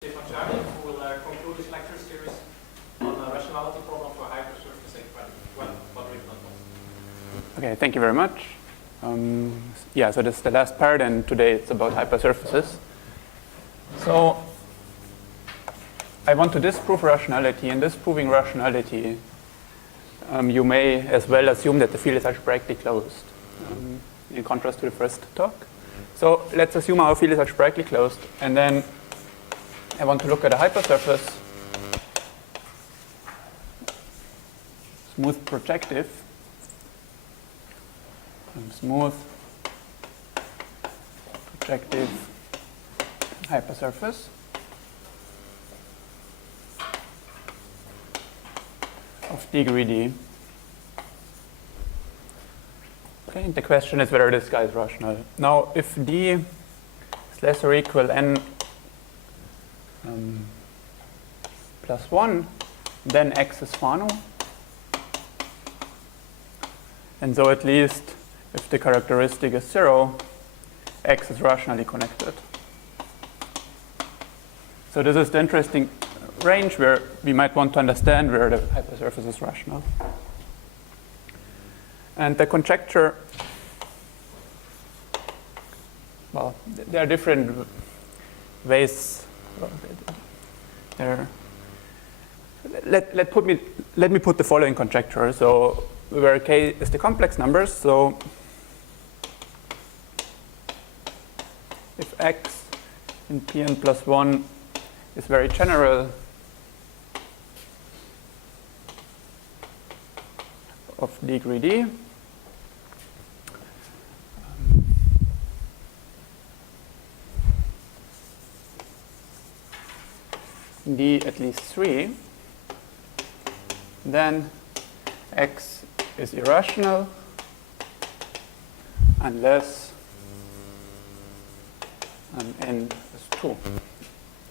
Stefan Schreieder, who will conclude his lecture series on a rationality problem for hypersurface and quadric bundles. Okay, thank you very much. Yeah, so this is the last part, and today it's about hypersurfaces. So I want to disprove rationality. In disproving rationality, you may as well assume that the field is algebraically closed, in contrast to the first talk. So let's assume our field is algebraically closed, and then I want to look at a hypersurface, smooth projective, smooth projective hypersurface of degree d. Okay, the question is whether this guy is rational. Now, if d is less or equal n plus 1, then x is Fano. And so at least if the characteristic is 0, x is rationally connected. So this is the interesting range where we might want to understand where the hypersurface is rational. And the conjecture, well, there are different ways. Let me put the following conjecture. So where k is the complex numbers, so if x in Pn plus 1 is very general of degree d, d at least 3, then x is irrational unless n is 2,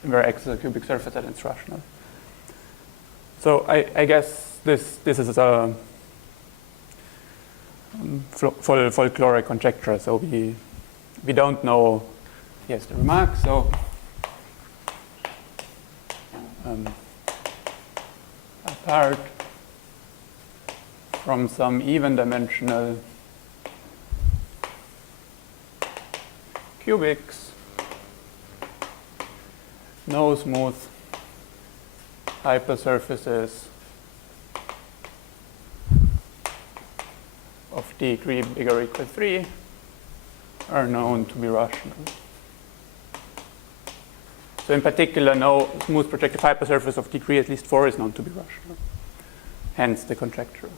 where x is a cubic surface and it's rational. So I guess this is a folkloric conjecture. So we don't know. Yes, the remark. So apart from some even-dimensional cubics, no smooth hypersurfaces of degree bigger or equal to 3 are known to be rational. So in particular, no smooth projective hypersurface of degree at least 4 is known to be rational. Hence the conjecture.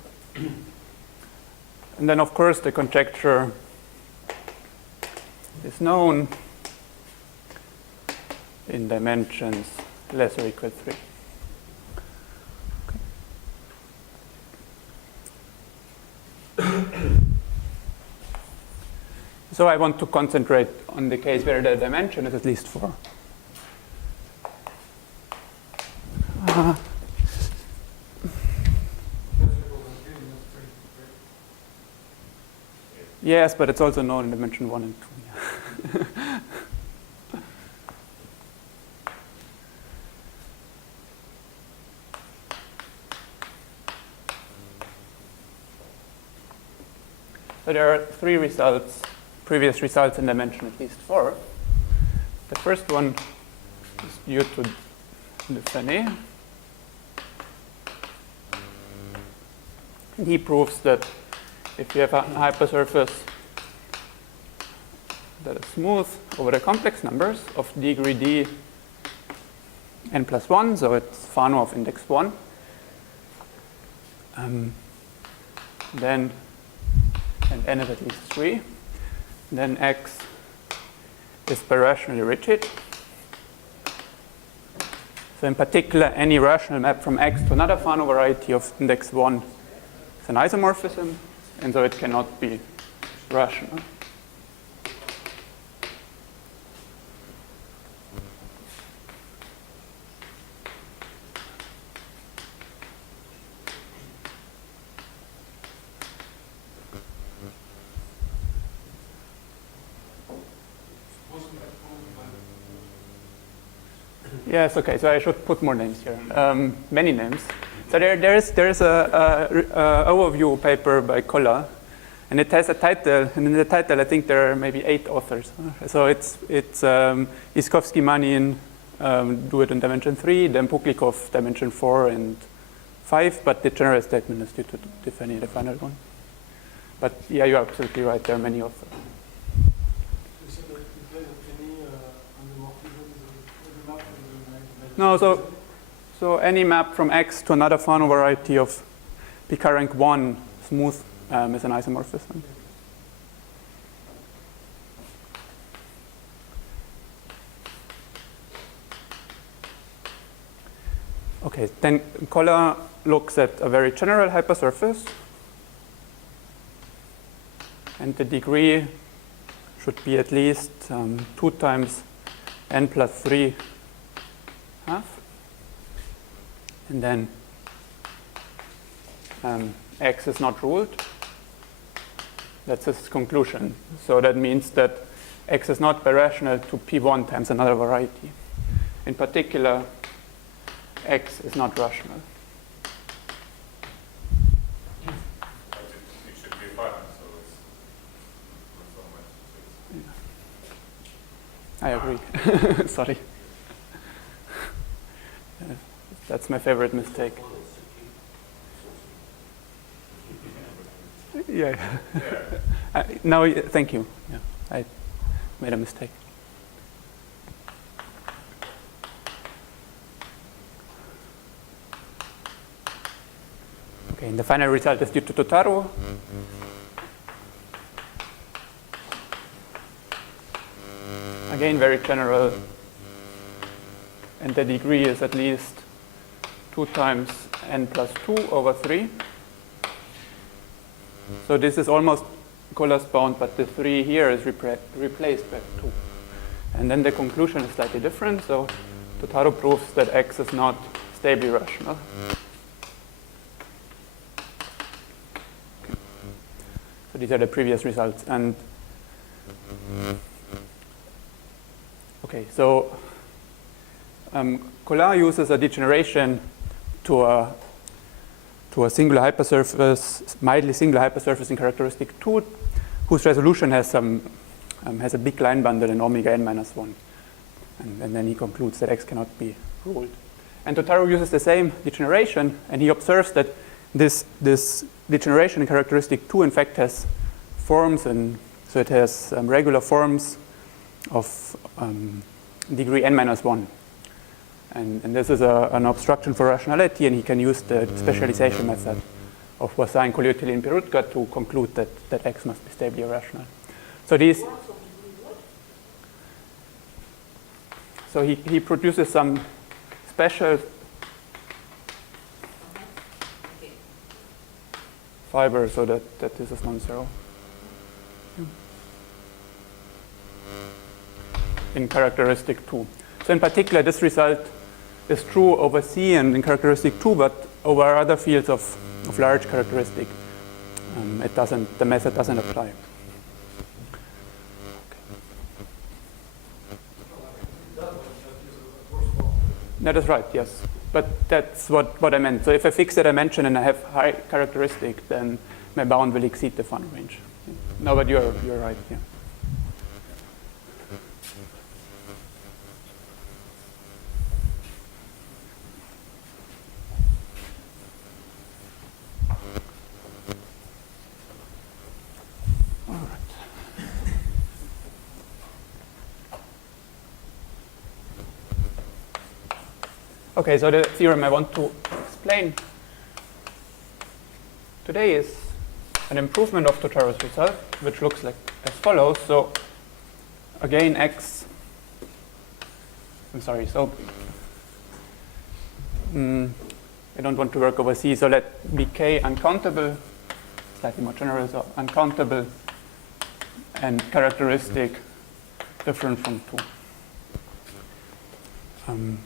And then, of course, the conjecture is known in dimensions less or equal to 3. Okay. So I want to concentrate on the case where the dimension is at least 4. Yes, but it's also known in dimension 1 and 2. Yeah. So there are 3 results, previous results in dimension at least 4. The first one is due to Le Fernet. He proves that if you have a hypersurface that is smooth over the complex numbers of degree d n plus 1, so it's Fano of index 1, then and n is at least 3, then x is birationally rigid. So in particular, any rational map from x to another Fano variety of index 1 is an isomorphism, and so it cannot be rational. Yes, okay, so I should put more names here. Many names. So there is a overview paper by Koller, and it has a title, and in the title I think there are maybe 8 authors. So it's Iskowski, Manin do it in dimension 3, then Puklikov dimension 4 and 5, but the general statement is due to Tiffany, the final one. But yeah, you're absolutely right, there are many authors. No, so any map from X to another Fano variety of pk rank 1 smooth is an isomorphism. Okay, then Koller looks at a very general hypersurface, and the degree should be at least 2 times n plus 3 half. And then X is not ruled. That's his conclusion. So that means that X is not birational to P1 times another variety. In particular, X is not rational. It should be fine, so it's not so much. I agree. Sorry. That's my favorite mistake. Yeah. No, thank you. Yeah, I made a mistake. Okay, and the final result is due to Totaro. Again, very general. And the degree is at least 2 times n plus 2 over 3. So this is almost Koller's bound, but the 3 here is replaced by 2. And then the conclusion is slightly different. So Totaro proves that X is not stably rational. Okay. So these are the previous results. And okay, so Koller uses a degeneration to a singular hypersurface, mildly singular hypersurface in characteristic 2, whose resolution has a big line bundle in omega n minus 1. And then he concludes that X cannot be ruled. And Totaro uses the same degeneration, and he observes that this degeneration in characteristic 2 in fact has forms, and so it has regular forms of degree n minus 1. And this is an obstruction for rationality, and he can use the specialization method of Voisin, Kolyutilin, Perutka to conclude that X must be stably irrational. So these. So he produces some special fiber so that this is non-zero. In characteristic 2. So in particular, this result is true over C and in characteristic 2, but over other fields of large characteristic, the method doesn't apply. That is right, yes. But that's what I meant. So if I fix a dimension and I have high characteristic, then my bound will exceed the Fano range. No, but you're right, yeah. Okay, so the theorem I want to explain today is an improvement of Totaro's result, which looks like as follows. So again, X, I'm sorry, so I don't want to work over C, so let be K uncountable, slightly more general, so uncountable and characteristic different from 2.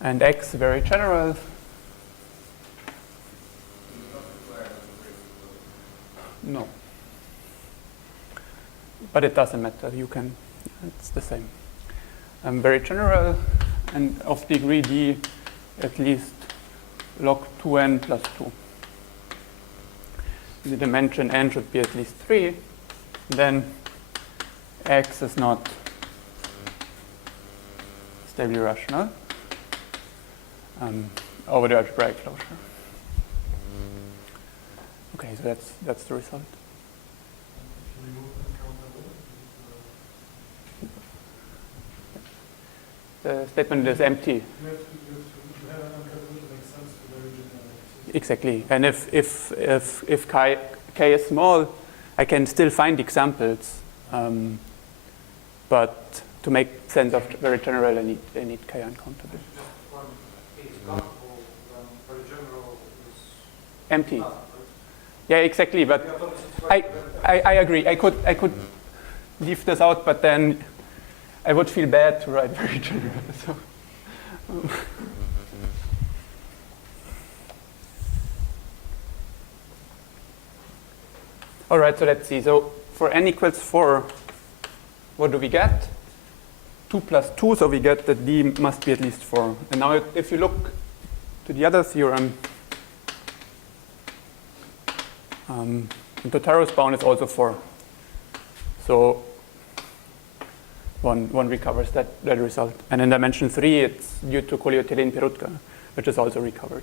And X very general. No. But it doesn't matter. You can, it's the same. Very general and of degree d at least log 2n plus 2. The dimension n should be at least 3. Then x is not stably rational over the algebraic closure. Okay, so that's the result. The statement is empty. You have an uncoupled to make sense to very general. Exactly. And if k is small, I can still find examples. But to make sense of very general, I need k uncountable. Just one is countable very general is Empty. not, right? Yeah, exactly. But Yeah, but it's I agree. I could leave this out, but then I would feel bad to write very general. So, all right, so let's see. So for n equals 4, what do we get? 2 plus 2, so we get that d must be at least 4. And now if you look to the other theorem, the Taros bound is also 4. So one recovers that result. And in dimension 3, it's due to Kolyutelin-Perutka, which is also recovered.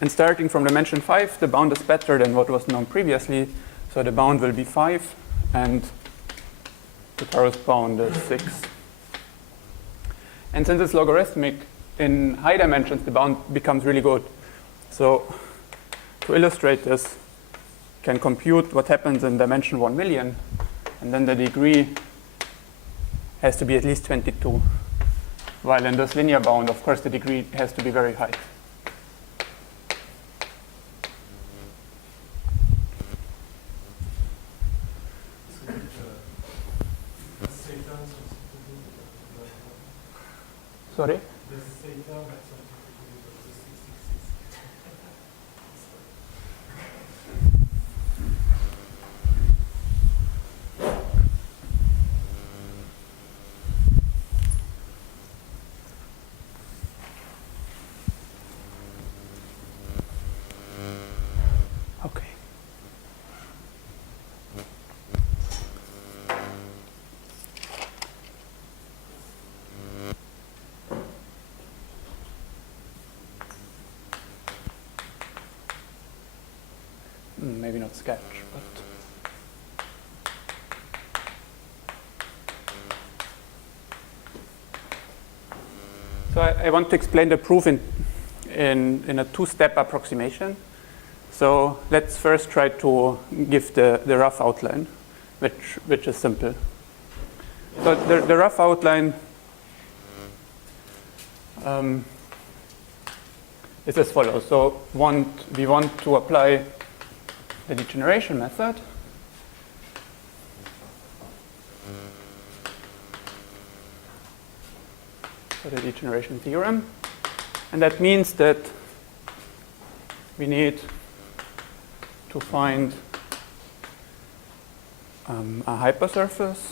And starting from dimension 5, the bound is better than what was known previously. So the bound will be 5, and the Taros bound is 6. And since it's logarithmic, in high dimensions, the bound becomes really good. So to illustrate this, you can compute what happens in dimension 1 million, and then the degree has to be at least 22. While in this linear bound, of course, the degree has to be very high. Sorry? Okay. Maybe not sketch, but so I want to explain the proof in a two-step approximation. So let's first try to give the rough outline, which is simple. So the rough outline is as follows. So we want to apply the degeneration method. So the degeneration theorem. And that means that we need to find a hypersurface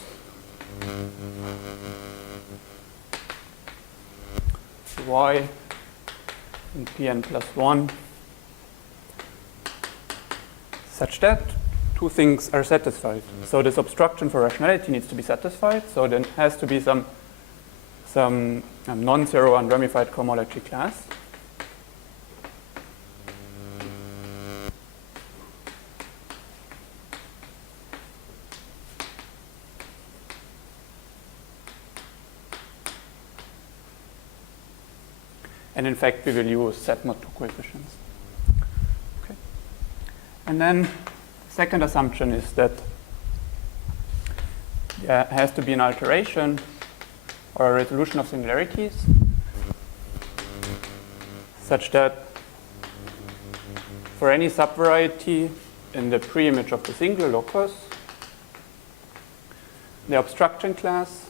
y in Pn plus 1 such that two things are satisfied. So this obstruction for rationality needs to be satisfied. So there has to be some non-zero unramified cohomology class. And in fact, we will use Z mod 2 coefficients. Okay. And then second assumption is that there has to be an alteration or a resolution of singularities such that for any subvariety in the preimage of the single locus, the obstruction class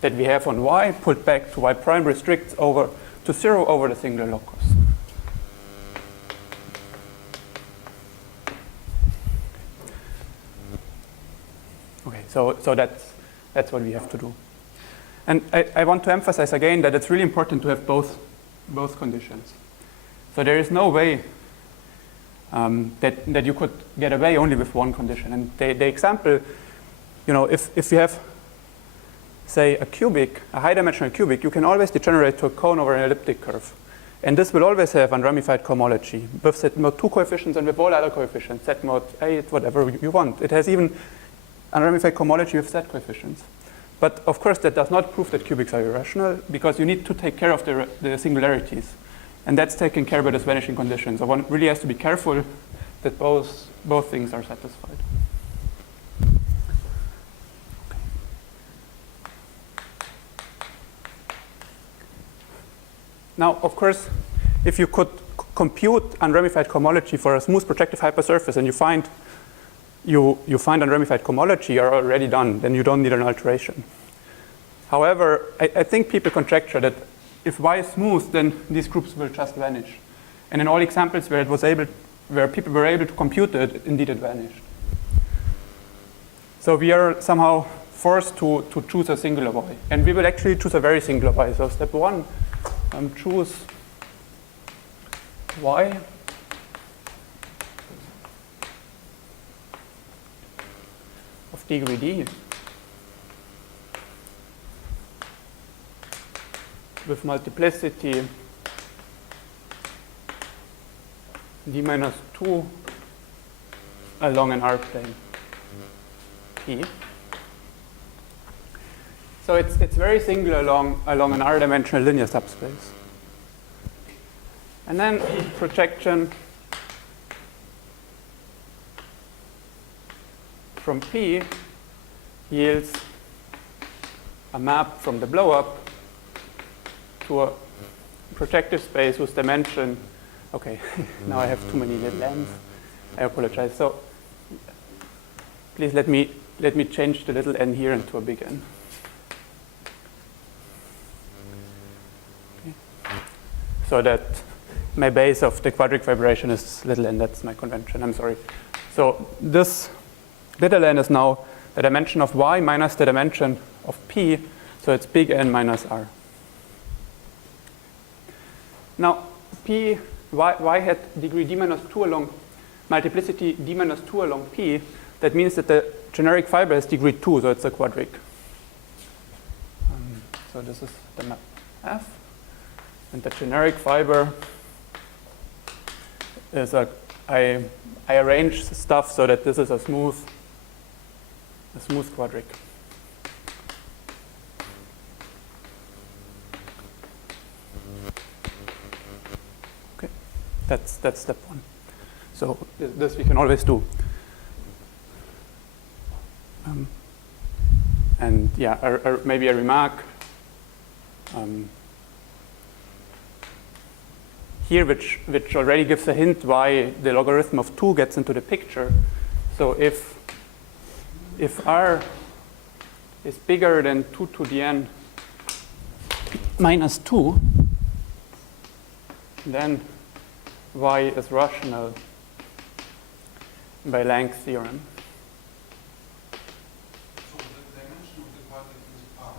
that we have on y pulled back to y prime restricts over to 0 over the single locus. Okay, so that's what we have to do. And I want to emphasize again that it's really important to have both conditions. So there is no way that you could get away only with one condition. And the example, if you have, say, a cubic, a high-dimensional cubic, you can always degenerate to a cone over an elliptic curve. And this will always have unramified cohomology with set mode 2 coefficients and with all other coefficients, set mode 8, whatever you want. It has even unramified cohomology with set coefficients. But of course, that does not prove that cubics are irrational, because you need to take care of the singularities. And that's taken care by this vanishing condition. So one really has to be careful that both things are satisfied. Okay. Now, of course, if you could compute unramified cohomology for a smooth projective hypersurface and you find unramified cohomology, you're already done. Then you don't need an alteration. However, I think people conjecture that if Y is smooth, then these groups will just vanish. And in all examples where people were able to compute it, indeed it vanished. So we are somehow forced to choose a singular Y. And we will actually choose a very singular Y. So step 1, choose Y of degree D with multiplicity d minus 2 along an R plane P. So it's very singular along an R-dimensional linear subspace. And then projection from P yields a map from the blow-up to a projective space whose dimension, okay, now I have too many little n's. I apologize. So please let me change the little n here into a big N. Okay. So that my base of the quadric vibration is little n. That's my convention. I'm sorry. So this little n is now the dimension of Y minus the dimension of P. So it's big N minus R. Now, Y had degree d minus 2 along multiplicity d minus 2 along P. That means that the generic fiber has degree 2, so it's a quadric. So this is the map F. And the generic fiber is I arrange stuff so that this is a smooth quadric. Okay, that's step 1. So this we can always do. And yeah, maybe a remark here, which already gives a hint why the logarithm of 2 gets into the picture. So if R is bigger than 2 to the n minus 2, then Y is rational by Lang's theorem. So the dimension of the quadric is R.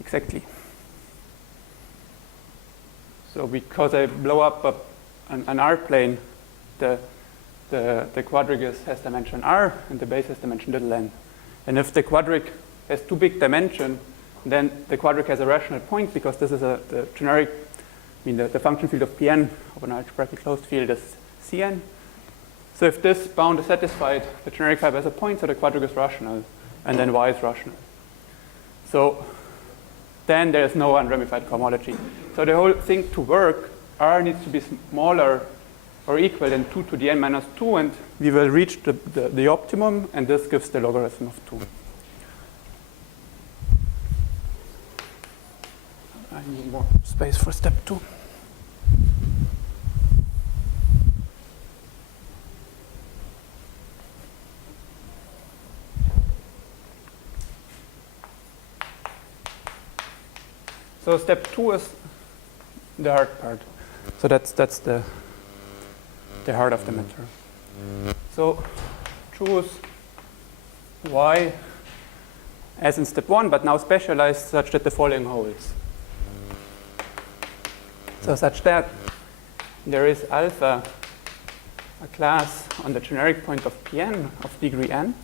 Exactly. So because I blow up an R plane, the quadric has dimension R and the base has dimension little n. And if the quadric has too big dimension, then the quadric has a rational point, because this is the generic, the function field of Pn of an algebraically closed field is Cn. So if this bound is satisfied, the generic fiber has a point, so the quadric is rational, and then Y is rational. So then there is no unramified cohomology. So the whole thing to work, R needs to be smaller or equal than 2 to the n minus 2, and we will reach the optimum, and this gives the logarithm of 2. I need more space for step 2. So step 2 is the hard part. So that's the heart of the matter. So choose Y as in step 1, but now specialized such that the following holds. So such that there is alpha a class on the generic point of Pn of degree n,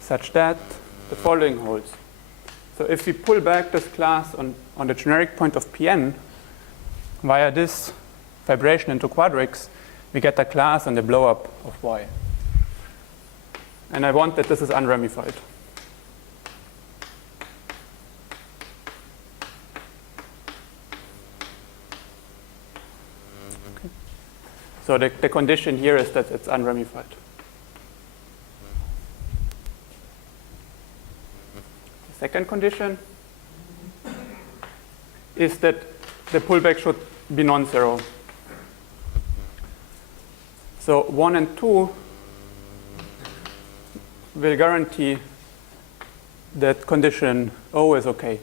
such that the following holds. So if we pull back this class on the generic point of Pn via this vibration into quadrics, we get a class on the blow-up of y. And I want that this is unramified. Okay. So the condition here is that it's unramified. The second condition is that the pullback should be non-zero. So 1 and 2 will guarantee that condition O is okay.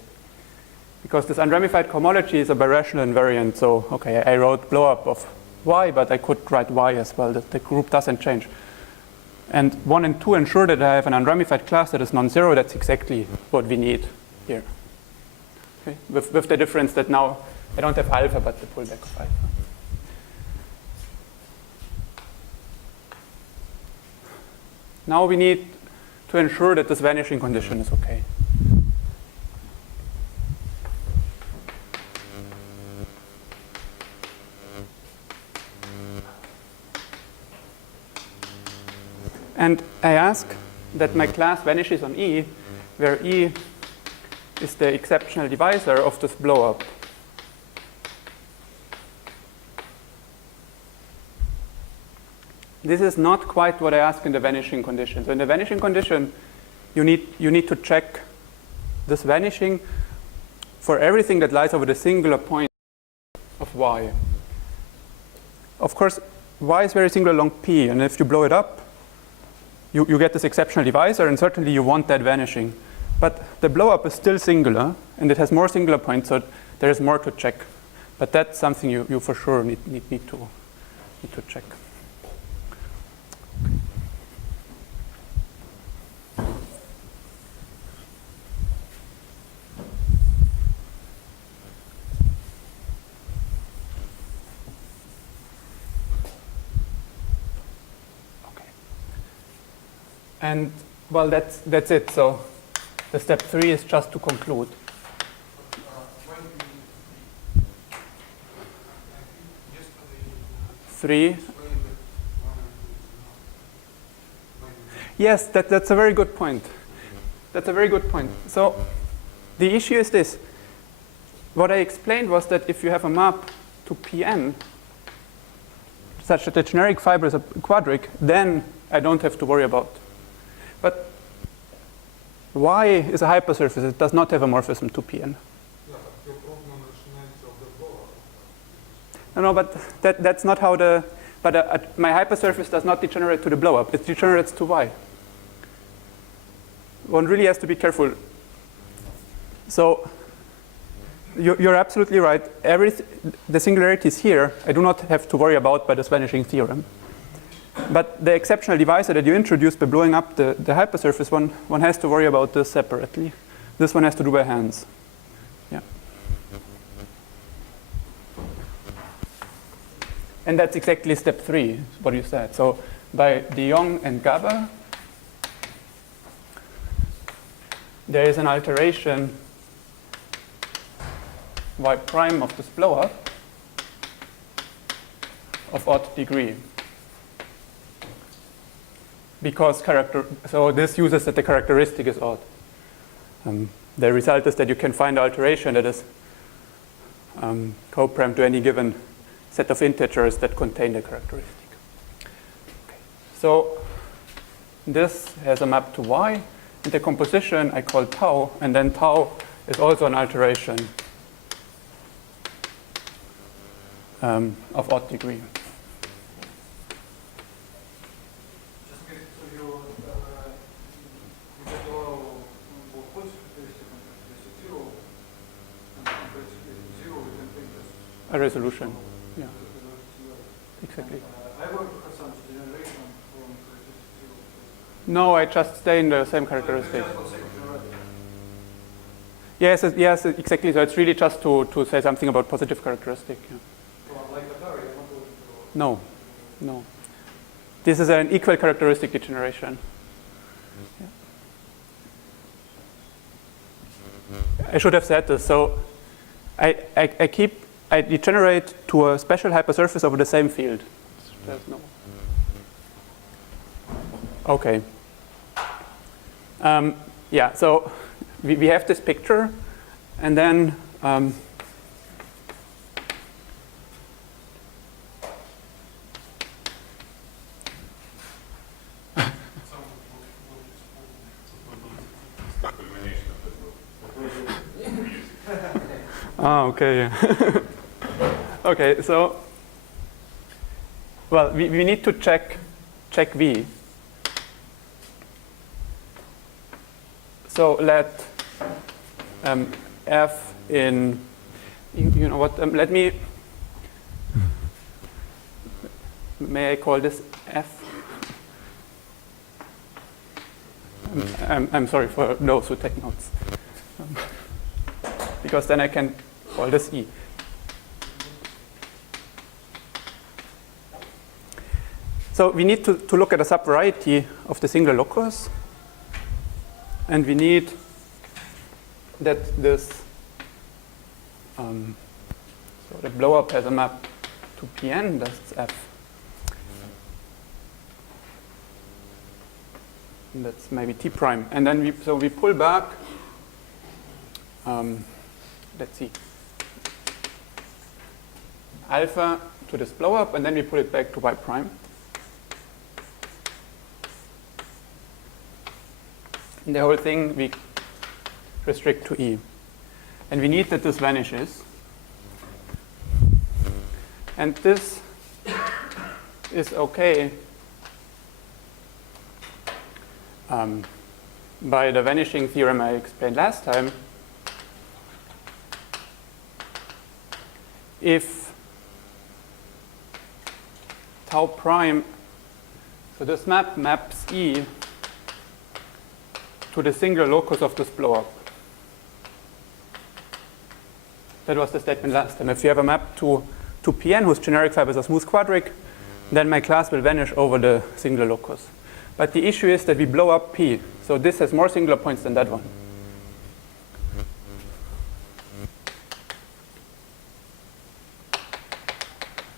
Because this unramified cohomology is a birational invariant. So, okay, I wrote blow-up of y, but I could write y as well. The group doesn't change. And 1 and 2 ensure that I have an unramified class that is non-zero. That's exactly what we need here. Okay? With the difference that now I don't have alpha, but the pullback of alpha. Now we need to ensure that this vanishing condition is okay. And I ask that my class vanishes on E, where E is the exceptional divisor of this blow-up. This is not quite what I ask in the vanishing condition. So in the vanishing condition, you need to check this vanishing for everything that lies over the singular point of y. Of course, y is very singular along P, and if you blow it up, you get this exceptional divisor, and certainly you want that vanishing. But the blow-up is still singular, and it has more singular points, so there is more to check. But that's something you for sure need to check. And well, that's it. So the step 3 is just to conclude. Three. Yes, that's a very good point. That's a very good point. So the issue is this. What I explained was that if you have a map to Pn such that the generic fiber is a quadric, then I don't have to worry about. But y is a hypersurface. It does not have a morphism to Pn. No, but that's not how the... But my hypersurface does not degenerate to the blow-up. It degenerates to y. One really has to be careful. So you're absolutely right. The singularities here, I do not have to worry about by this vanishing theorem. But the exceptional divisor that you introduced by blowing up the hypersurface, one has to worry about this separately. This one has to do by hands. Yeah. And that's exactly step 3, what you said. So by de Jong and Gaber, there is an alteration y prime of this blow-up of odd degree. Because so this uses that the characteristic is odd. The result is that you can find alteration that is co-prime to any given set of integers that contain the characteristic. Okay. So this has a map to y, and the composition I call tau, and then tau is also an alteration of odd degree. A resolution, yeah, exactly. I want to have some degeneration No, I just stay in the same characteristic. Yes, yes, exactly. So it's really just to say something about positive characteristic. Yeah. No, no. This is an equal characteristic degeneration. Yeah. I should have said this. So I degenerate to a special hypersurface over the same field. There's no. Okay. Yeah. So we have this picture, and then okay. Yeah. Okay. So, well, we need to check V. So let F in, you know what? Let me. May I call this F? I'm sorry for those who take notes. Because then I can call this E. So we need to look at a subvariety of the single locus. And we need that this, so the blow-up has a map to Pn, that's F. And that's maybe T prime. And then we pull back, let's see, alpha to this blow-up, and then we pull it back to Y prime. And the whole thing we restrict to E. And we need that this vanishes. And this is okay by the vanishing theorem I explained last time. If tau prime, so this map maps E to the single locus of this blow-up. That was the statement last time. If you have a map to Pn whose generic fibers are smooth quadric, then my class will vanish over the single locus. But the issue is that we blow up P. So this has more singular points than that one.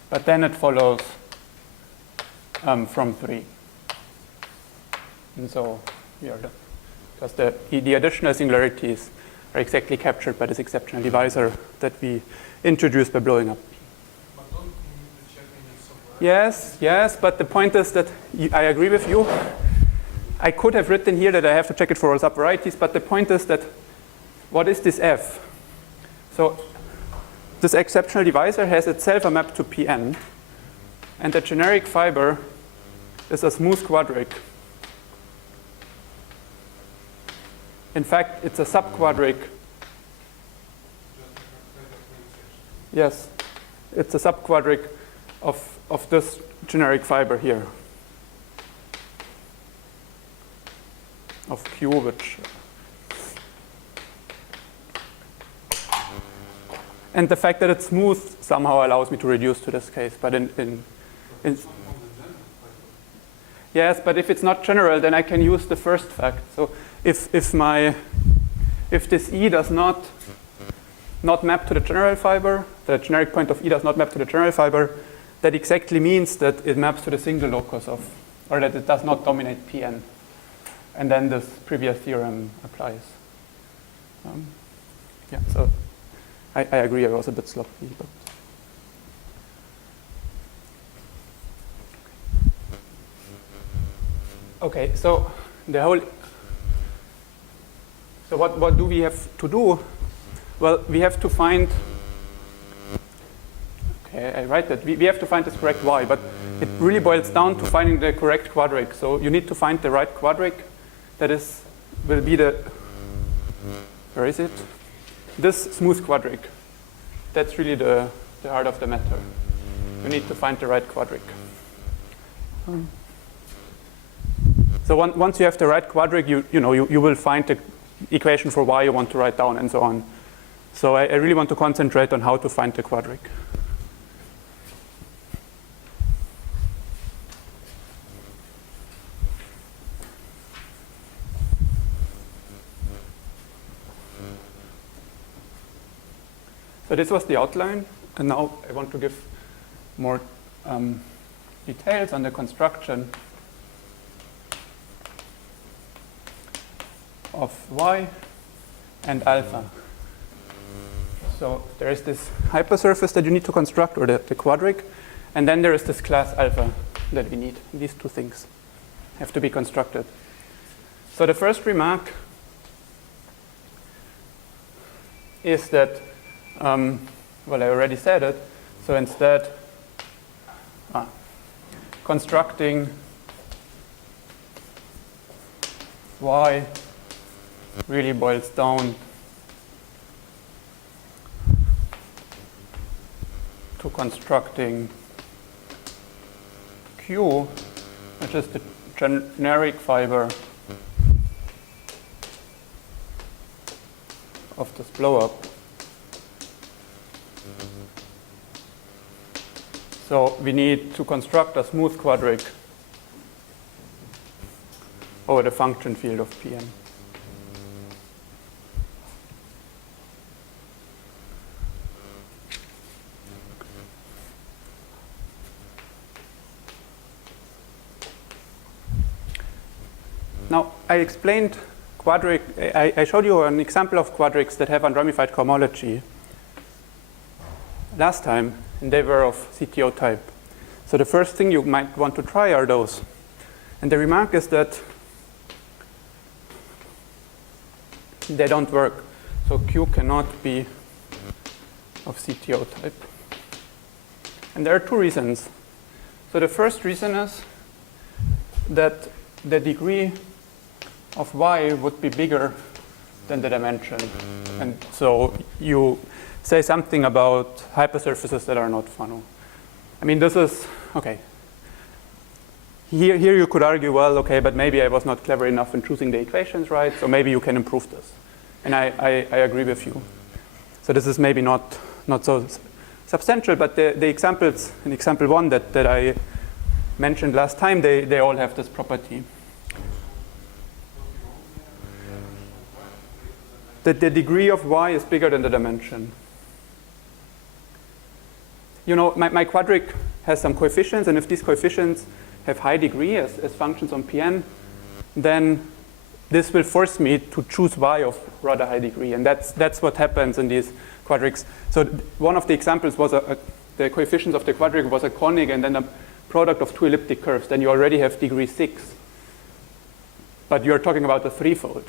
But then it follows from 3. And so we are done. Because the additional singularities are exactly captured by this exceptional divisor that we introduced by blowing up P. But don't you need to check any subvariety? Yes, yes, but the point is that I agree with you. I could have written here that I have to check it for all subvarieties, but the point is that what is this F? So this exceptional divisor has itself a map to Pn, and the generic fiber is a smooth quadric. In fact, it's a subquadric. Yes, it's a subquadric of this generic fiber here. Of Q, which. And the fact that it's smooth somehow allows me to reduce to this case. But yes, but if it's not general, then I can use the first fact. So if this E does not map to the general fiber, the generic point of E does not map to the general fiber, that exactly means that it maps to the single locus of, or that it does not dominate Pn. And then this previous theorem applies. Yeah, so I agree I was a bit sloppy. But okay, so the whole. So what do we have to do? Well, we have to find. Okay, I write that we have to find this correct Y, but it really boils down to finding the correct quadric. So you need to find the right quadric. That will be the. Where is it? This smooth quadric. That's really the heart of the matter. You need to find the right quadric. So once you have the right quadric, you will find the equation for y you want to write down and so on. So I really want to concentrate on how to find the quadric. So this was the outline, and now I want to give more details on the construction of y and alpha. So there is this hypersurface that you need to construct, or the quadric, and then there is this class alpha that we need. These two things have to be constructed. So the first remark is that, well, I already said it, so instead constructing y really boils down to constructing Q, which is the generic fiber of this blow-up. So we need to construct a smooth quadric over the function field of Pn. Now, I explained quadric. I showed you an example of quadrics that have unramified cohomology last time, and they were of CTO type. So the first thing you might want to try are those. And the remark is that they don't work. So Q cannot be of CTO type. And there are two reasons. So the first reason is that the degree of y would be bigger than the dimension. And so you say something about hypersurfaces that are not Fano. I mean, this is, okay. Here you could argue, well, okay, but maybe I was not clever enough in choosing the equations right, so maybe you can improve this. And I agree with you. So this is maybe not so substantial, but the examples, in example 1 that I mentioned last time, they all have this property. That the degree of y is bigger than the dimension. You know, my quadric has some coefficients, and if these coefficients have high degree as functions on Pn, then this will force me to choose y of rather high degree, and that's what happens in these quadrics. So one of the examples was the coefficients of the quadric was a conic and then a product of two elliptic curves. Then you already have degree 6, but you're talking about a threefold.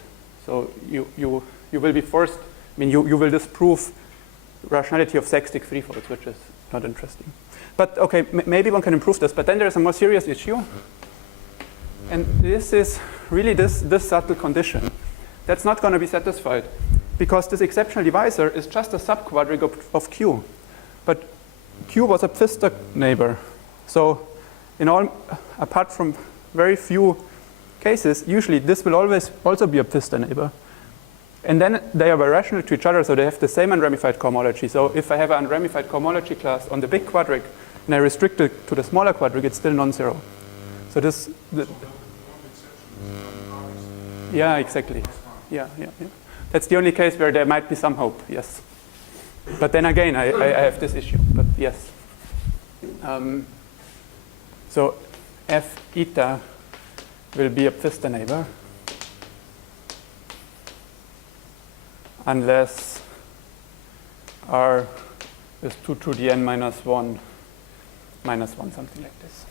So you will be forced. I mean, you will disprove rationality of sextic threefolds, which is not interesting. But okay, maybe one can improve this. But then there's a more serious issue, and this is really this subtle condition that's not going to be satisfied, because this exceptional divisor is just a subquadric of Q, but Q was a Pfister neighbor. So in all, apart from very few cases, usually this will always also be a Pfister neighbor. And then they are rational to each other, so they have the same unramified cohomology. So if I have an unramified cohomology class on the big quadric and I restrict it to the smaller quadric, it's still non-zero. So this, yeah, exactly. Yeah. That's the only case where there might be some hope, yes. But then again, I have this issue, but yes. So F eta will be a Pfister neighbor unless R is 2 to the n minus 1, something like this.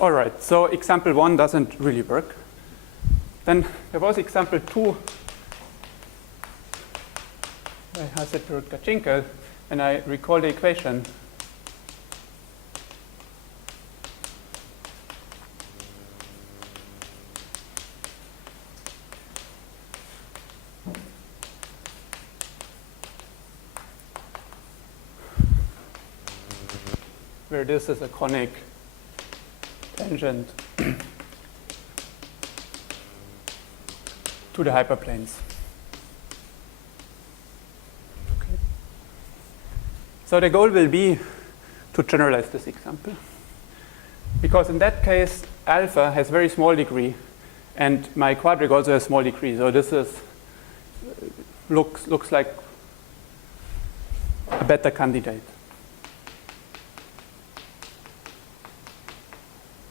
All right, so example 1 doesn't really work. Then there was example 2 by Hasse-Perutka-Zinkel, and I recall the equation. where this is a conic tangent to the hyperplanes. Okay. So the goal will be to generalize this example, because in that case alpha has very small degree and my quadric also has small degree, so this is looks like a better candidate.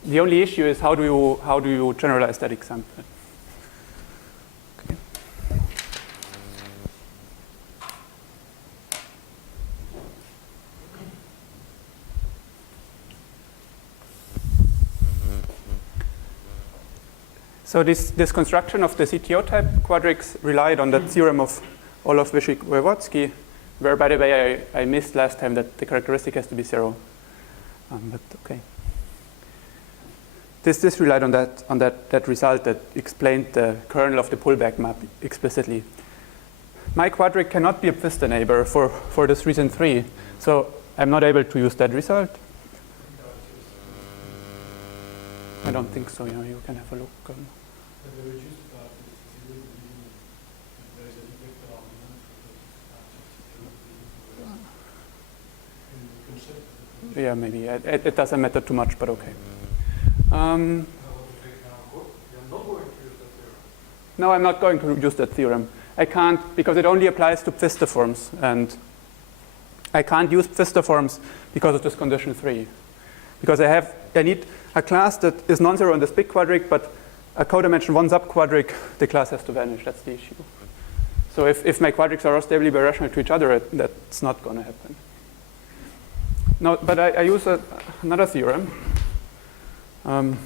The only issue is how do you generalize that example? Okay. So this construction of the CTO type quadrics relied on that theorem of Olof Wyszynski, where, by the way, I missed last time that the characteristic has to be 0. But okay. This relied on that result that explained the kernel of the pullback map explicitly. My quadric cannot be a Pfister neighbor for this reason 3, so I'm not able to use that result. I don't think so. Yeah, you can have a look. But the reduced part is zero to the there is a vector argument in the concept. Yeah, maybe. It doesn't matter too much, but okay. No, I'm not going to use that theorem. I can't, because it only applies to Pfister forms, and I can't use Pfister forms because of this condition 3. Because I need a class that is non-zero in this big quadric, but a codimension 1 subquadric, the class has to vanish. That's the issue. So if my quadrics are stably birational to each other, that's not going to happen. No, but I use another theorem. Which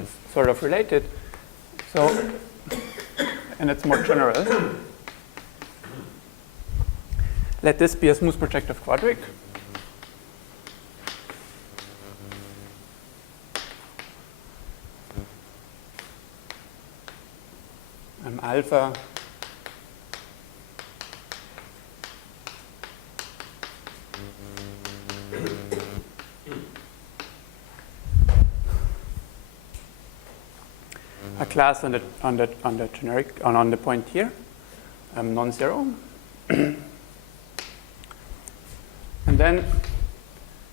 is sort of related. So, and it's more general. Let this be a smooth projective quadric. Alpha a class on the generic on the point here, non-zero. And then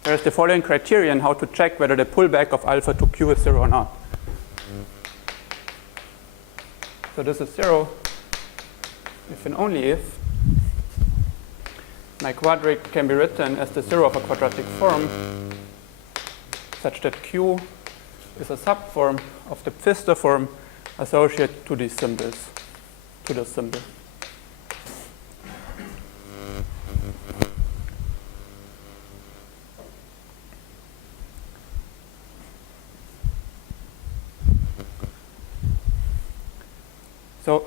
there's the following criterion how to check whether the pullback of alpha to Q is 0 or not. So this is 0 if and only if my quadric can be written as the 0 of a quadratic form such that Q is a subform of the Pfister form associated to these symbols, to this symbol.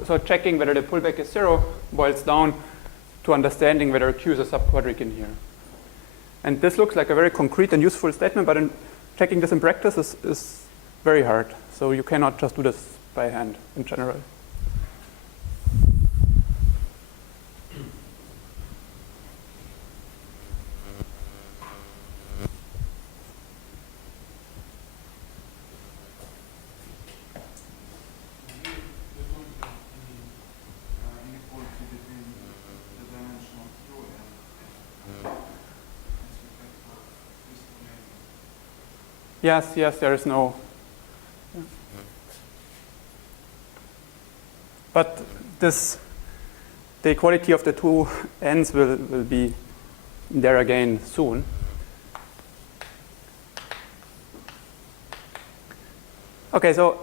So checking whether the pullback is 0 boils down to understanding whether Q is a subquadric in here. And this looks like a very concrete and useful statement, but checking this in practice is very hard. So you cannot just do this by hand in general. Yes, there is no. Yeah. But the equality of the two ends will be there again soon. Okay, so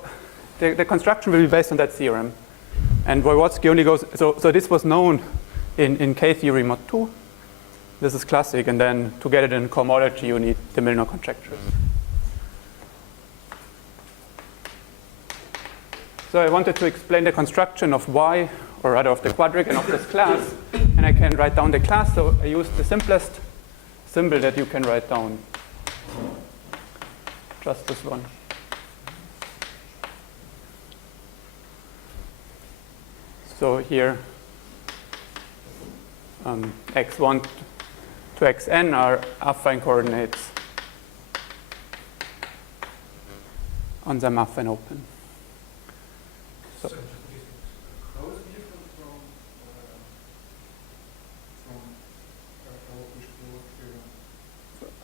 the construction will be based on that theorem. And Wojewodsky only goes, so this was known in K-theory mod 2. This is classic, and then to get it in cohomology, you need the Milnor conjectures. So I wanted to explain the construction of Y, or rather of the quadric and of this class, and I can write down the class, so I use the simplest symbol that you can write down. Just this one. So here, x1 to xn are affine coordinates on them affine open. So How is it different from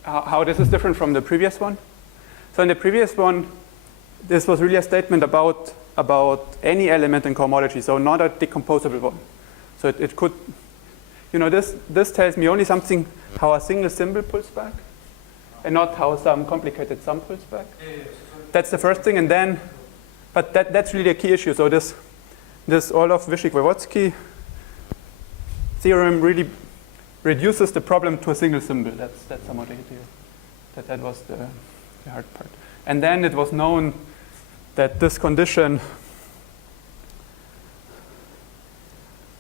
theorem? how this is different from the previous one? So in the previous one, this was really a statement about any element in cohomology, so not a decomposable one. So it could, this tells me only something how a single symbol pulls back, and not how some complicated sum pulls back. That's the first thing, and then, but that's really a key issue. So this Orlov-Wyshik-Voevodsky theorem really reduces the problem to a single symbol. That's somewhat the idea. That was the hard part. And then it was known that this condition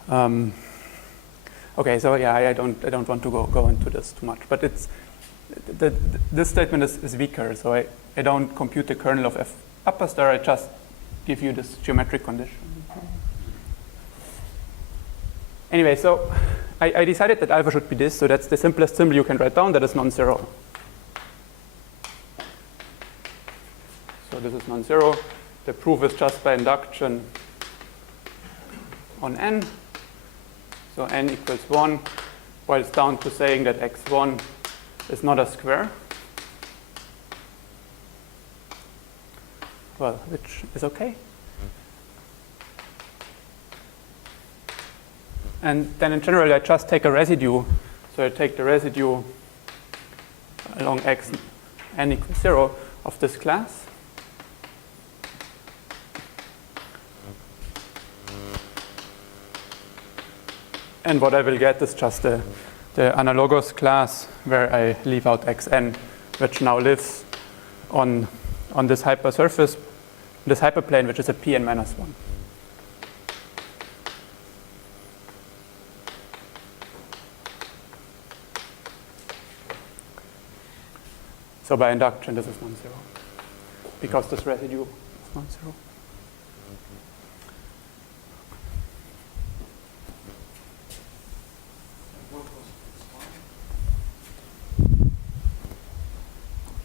okay, so yeah, I don't want to go into this too much, but this statement is weaker. So I don't compute the kernel of F upper star. I just give you this geometric condition. Anyway, so I decided that alpha should be this. So that's the simplest symbol you can write down. That is non-zero. So this is non-zero. The proof is just by induction on n. So n equals 1, boils down to saying that x1 is not a square. Well, which is okay. And then in general, I just take a residue. So I take the residue along x n equals 0 of this class. And what I will get is just the analogous class where I leave out xn, which now lives on this hypersurface, this hyperplane, which is a Pn minus 1. So by induction, this is non-zero, because this residue is non-zero.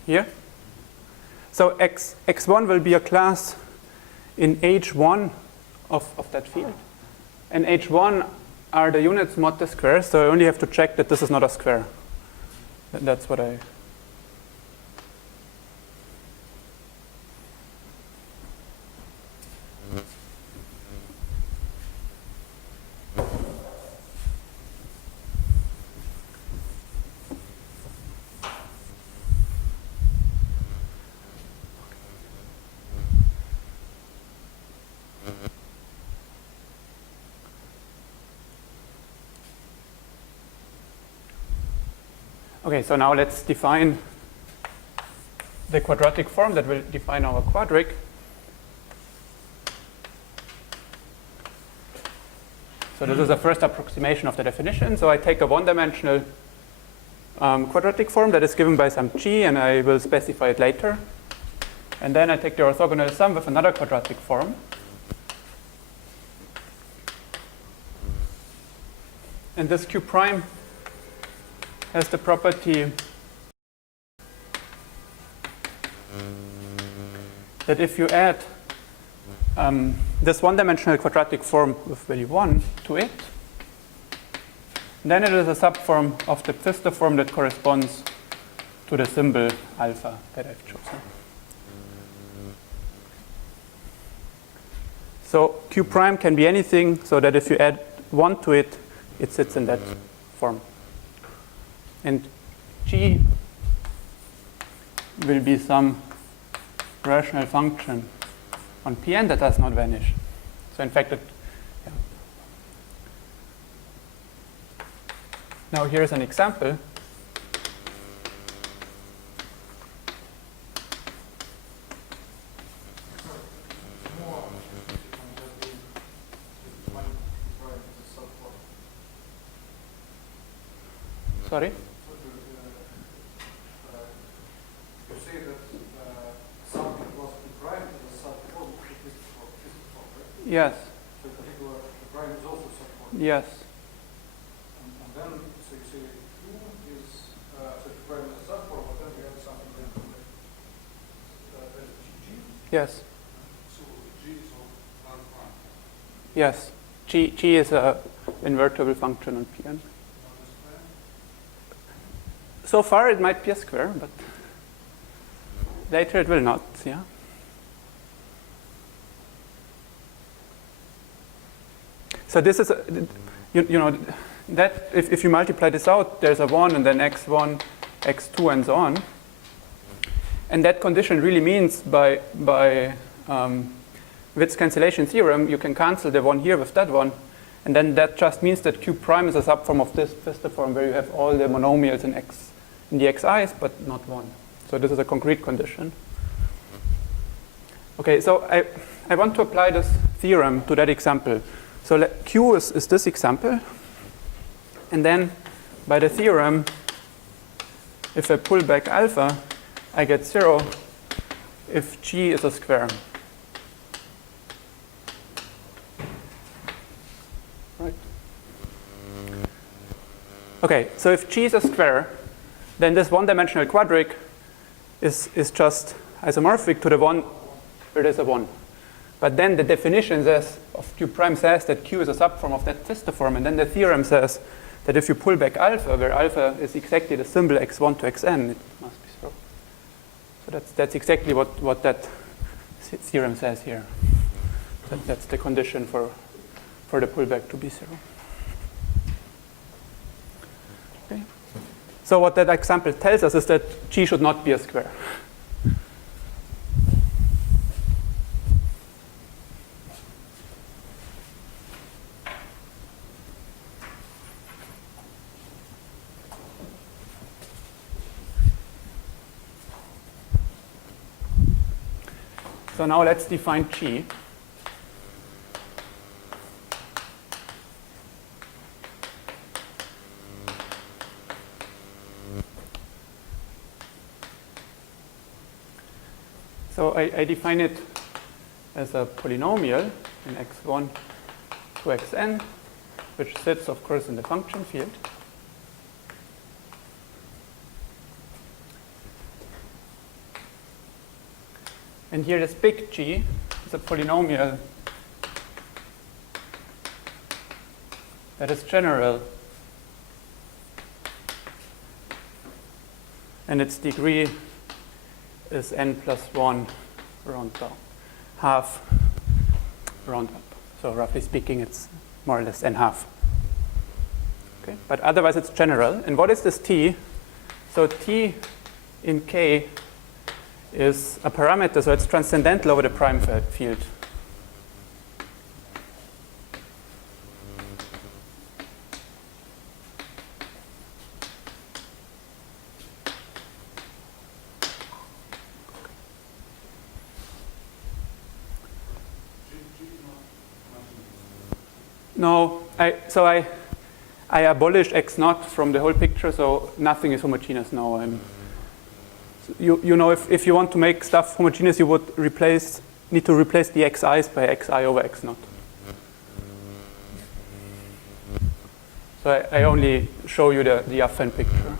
Here. So x1 will be a class in h1 of that field. And h1 are the units mod the square, so I only have to check that this is not a square. That's what I... Okay, so now let's define the quadratic form that will define our quadric. So this is the first approximation of the definition. So I take a one-dimensional quadratic form that is given by some g, and I will specify it later. And then I take the orthogonal sum with another quadratic form. And this q prime has the property that if you add this one-dimensional quadratic form with value 1 to it, then it is a subform of the Pfister form that corresponds to the symbol alpha that I've chosen. So q prime can be anything, so that if you add 1 to it, it sits in that form. And g will be some rational function on Pn that does not vanish. So in fact, now here's an example. Sorry? You say that something was deprived of a subform of the Pfister form, right? Yes. So in particular, the prime Yes. And then, so you say Q is, so if you prime is a subform, but then we have something that is G. Yes. So G is of one prime. Yes. G is a invertible function on Pn. Not a square. So far it might be a square, but later it will not, yeah. So this is, you know, that if you multiply this out, there's a 1 and then x1, x2 and so on. And that condition really means by Witt's cancellation theorem, you can cancel the 1 here with that one. And then that just means that Q prime is a subform of this Pfister form where you have all the monomials in the xi's, but not 1. So this is a concrete condition. Okay, so I want to apply this theorem to that example. So Q is this example. And then by the theorem, if I pull back alpha, I get 0 if G is a square. Right? Okay, so if G is a square, then this one-dimensional quadric is just isomorphic to the one where there's a 1. But then the definition says, of Q prime says that Q is a subform of that Pfister form, and then the theorem says that if you pull back alpha, where alpha is exactly the symbol x1 to xn, it must be 0. So that's exactly what that theorem says here. That's the condition for the pullback to be 0. Okay. So what that example tells us is that G should not be a square. So now let's define G. So I define it as a polynomial in x1 to xn, which sits, of course, in the function field. And here this big G is a polynomial that is general, and its degree is n plus 1 round down, half round up. So roughly speaking, it's more or less n half. Okay, but otherwise it's general. And what is this T? So T in K is a parameter, so it's transcendental over the prime field. No, I abolished x naught from the whole picture, so nothing is homogeneous now. You know, if you want to make stuff homogeneous, you would need to replace the xi's by xi over x naught. So I only show you the affine picture.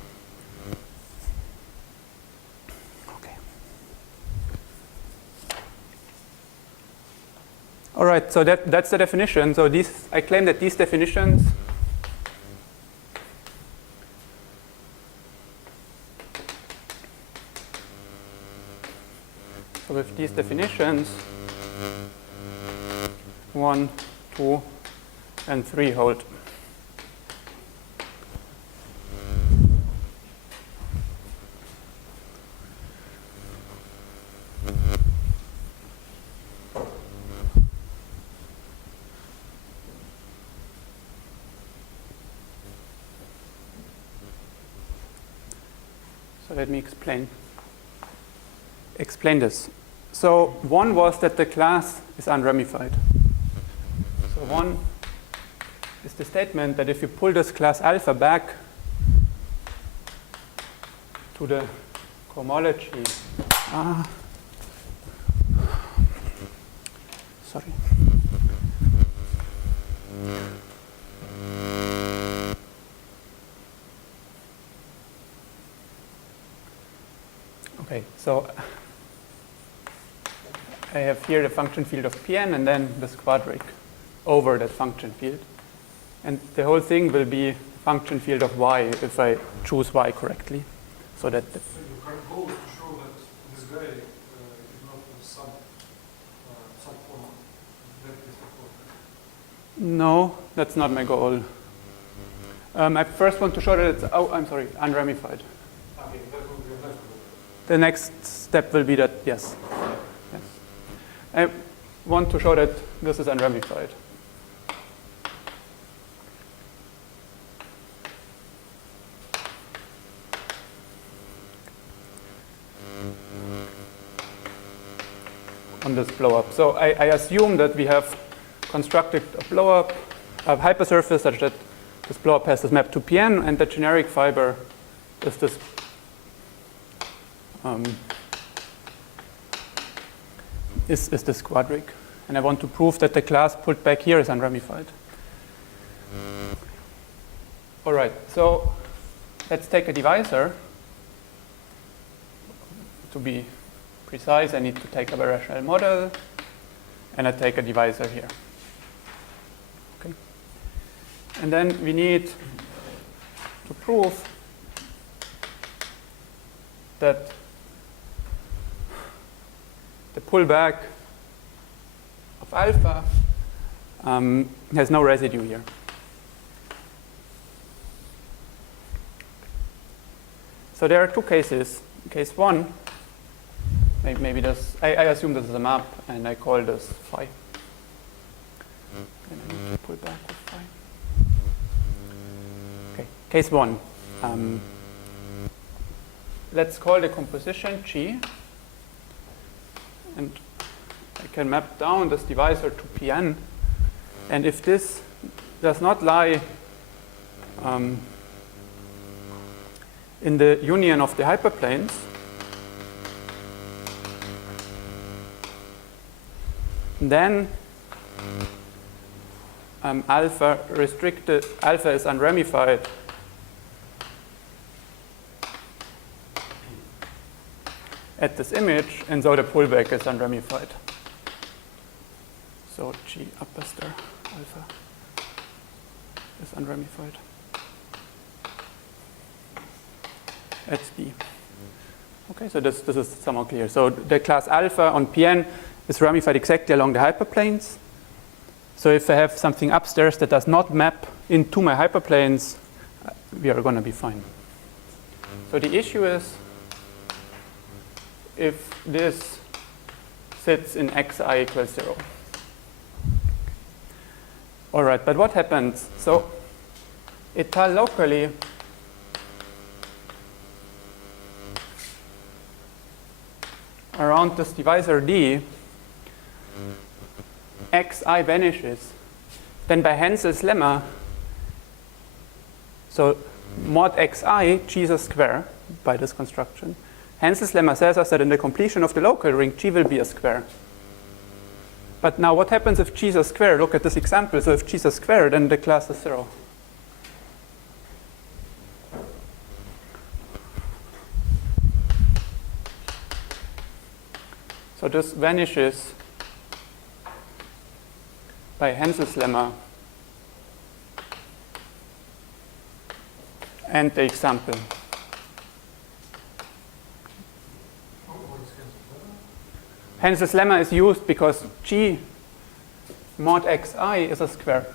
Okay. All right, so that's the definition. So I claim that these definitions with these definitions, 1, 2, and 3 hold. So let me explain this. So one was that the class is unramified. So one is the statement that if you pull this class alpha back to the cohomology, sorry. Okay, so I have here the function field of Pn and then this quadric over that function field. And the whole thing will be function field of y if I choose y correctly. So that So your goal is to show that this guy is not a subform. That is the point. no, that's not my goal. I first want to show that it's unramified. Okay, that will be a nice goal. The next step will be that, yes. Yes. I want to show that this is unramified. On this blow-up. So I assume that we have constructed a blow-up, a hypersurface such that this blow-up has this map to Pn, and the generic fiber is this is this quadric. And I want to prove that the class put back here is unramified. All right, so let's take a divisor. To be precise, I need to take a rational model, and I take a divisor here. Okay. And then we need to prove that the pullback of alpha has no residue here. So there are two cases. Case one, maybe this, I assume this is a map, and I call this phi. And I need to pull back with phi. Okay, case one. Let's call the composition G. And I can map down this divisor to Pn. And if this does not lie in the union of the hyperplanes, then alpha is unramified at this image, and so the pullback is unramified. So G upper star alpha is unramified at D. Okay, so this is somewhat clear. So the class alpha on Pn is ramified exactly along the hyperplanes. So if I have something upstairs that does not map into my hyperplanes, we are going to be fine. So the issue is if this sits in xi equals 0. All right, but what happens? So etal locally around this divisor D, xi vanishes. Then by Hensel's lemma, so mod xi, G is a square by this construction. Hensel's lemma says us that in the completion of the local ring, G will be a square. But now what happens if G is a square? Look at this example. So if G is a square, then the class is 0. So this vanishes by Hensel's lemma and the example. Hensel's lemma is used because G mod xi is a square.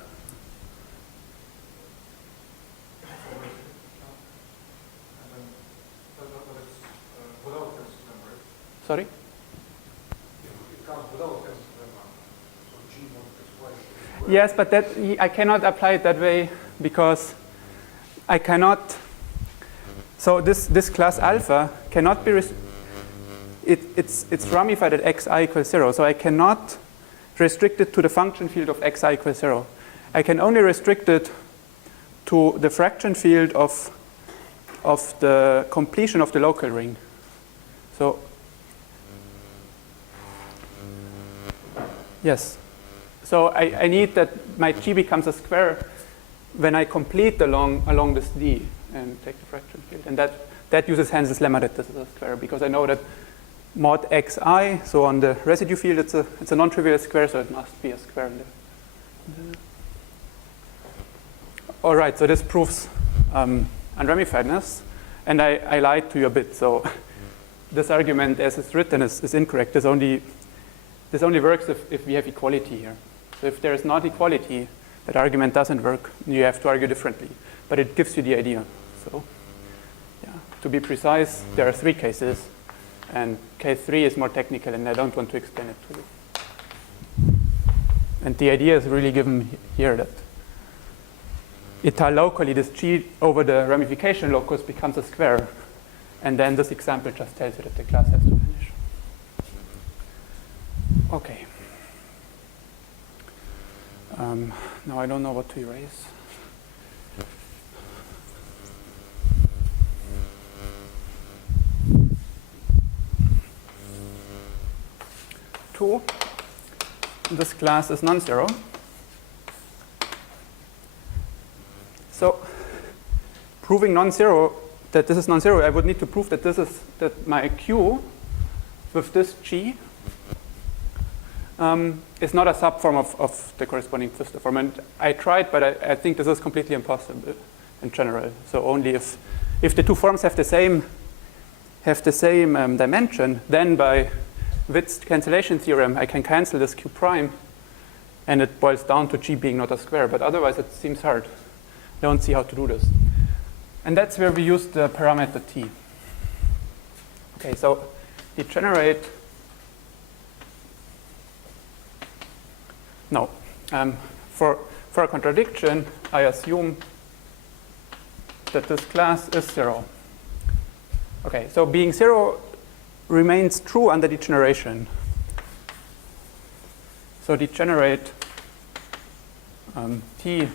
Sorry? Yes, but that I cannot apply it that way because I cannot. So this class alpha cannot be. It's ramified at xi equals 0, so I cannot restrict it to the function field of xi equals 0. I can only restrict it to the fraction field of the completion of the local ring. So yes. So I need that my G becomes a square when I complete along this D and take the fraction field. And that uses Hansen's lemma that this is a square, because I know that mod xi, so on the residue field, it's a non-trivial square, so it must be a square. All right, so this proves unramifiedness, and I lied to you a bit. So this argument, as it's written, is incorrect. This only works if we have equality here. So if there is not equality, that argument doesn't work. You have to argue differently, but it gives you the idea. So yeah, to be precise, there are 3 cases, and case 3 is more technical, and I don't want to explain it to you. And the idea is really given here that locally this G over the ramification locus becomes a square, and then this example just tells you that the class has to vanish. Okay. Now I don't know what to erase. Two, this class is non-zero. So proving non-zero, that this is non-zero, I would need to prove that that my Q with this G is not a subform of the corresponding Pfister form. And I tried, but I think this is completely impossible in general. So only if the 2 forms have the same dimension, then by Witt's cancellation theorem, I can cancel this Q prime, and it boils down to G being not a square. But otherwise, it seems hard. I don't see how to do this. And that's where we use the parameter T. Okay, so degenerate. No. For a contradiction, I assume that this class is 0. Okay, so being 0 remains true under degeneration. So degenerate T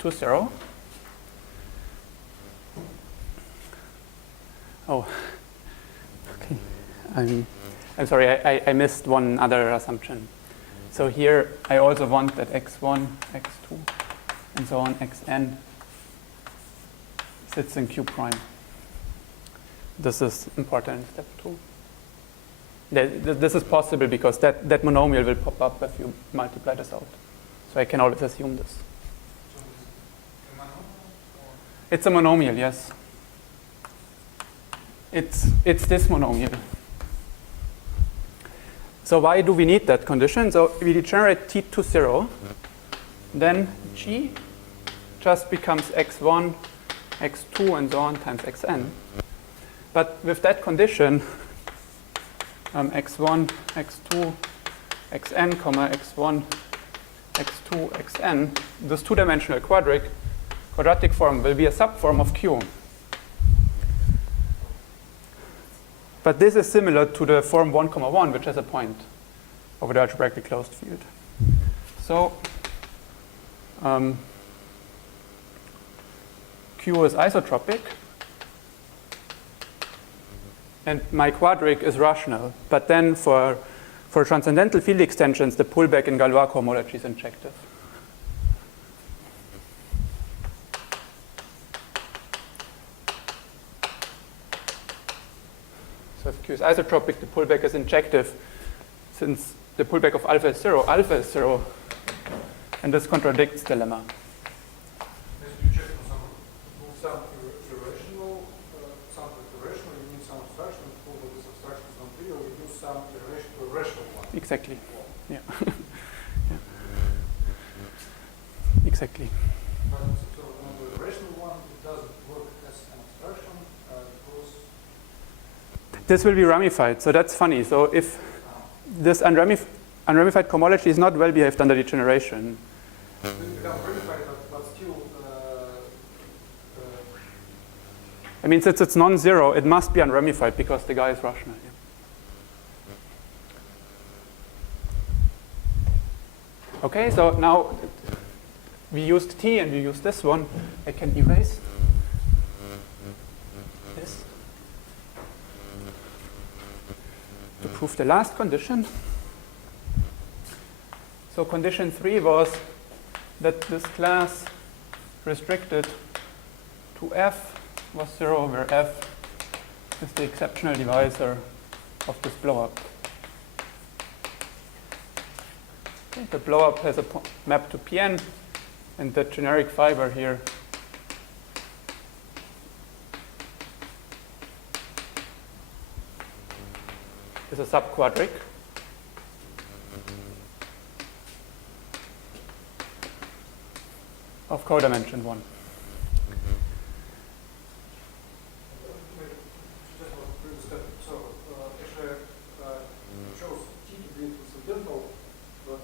to 0. Oh, okay. I'm sorry, I missed one other assumption. So here I also want that x1, x2, and so on, xn sits in Q prime. This is important in step 2. This is possible because that monomial will pop up if you multiply this out. So I can always assume this. It's a monomial, yes. It's this monomial. So why do we need that condition? So we degenerate T to 0, then G just becomes x1, x2, and so on times xn. But with that condition, x1, x2, xn, x1, x2, xn, this 2-dimensional quadratic form will be a subform of Q. But this is similar to the form 1, 1, which has a point over the algebraically closed field. So Q is isotropic, and my quadric is rational. But then for transcendental field extensions, the pullback in Galois cohomology is injective. So if Q is isotropic, the pullback is injective. Since the pullback of alpha is 0, and this contradicts the lemma. If you check some irrational, you need some abstraction, prove that this abstraction is non-trivial, you use some irrational one. Exactly. Yeah. Yeah. Exactly. But so on the irrational one, it doesn't work as an abstraction because this will be ramified, so that's funny. So if this unramified cohomology is not well behaved under degeneration. it becomes ramified, but still I mean, since it's non-zero, it must be unramified because the guy is rational. Yeah. Okay, so now we used T and we used this one. I can erase this to prove the last condition. So condition 3 was that this class restricted to F was 0 where F is the exceptional divisor of this blow-up. Okay, the blow-up has a map to Pn, and the generic fiber here is a subquadric. Of codimension 1. Actually, chose T to be incidental, but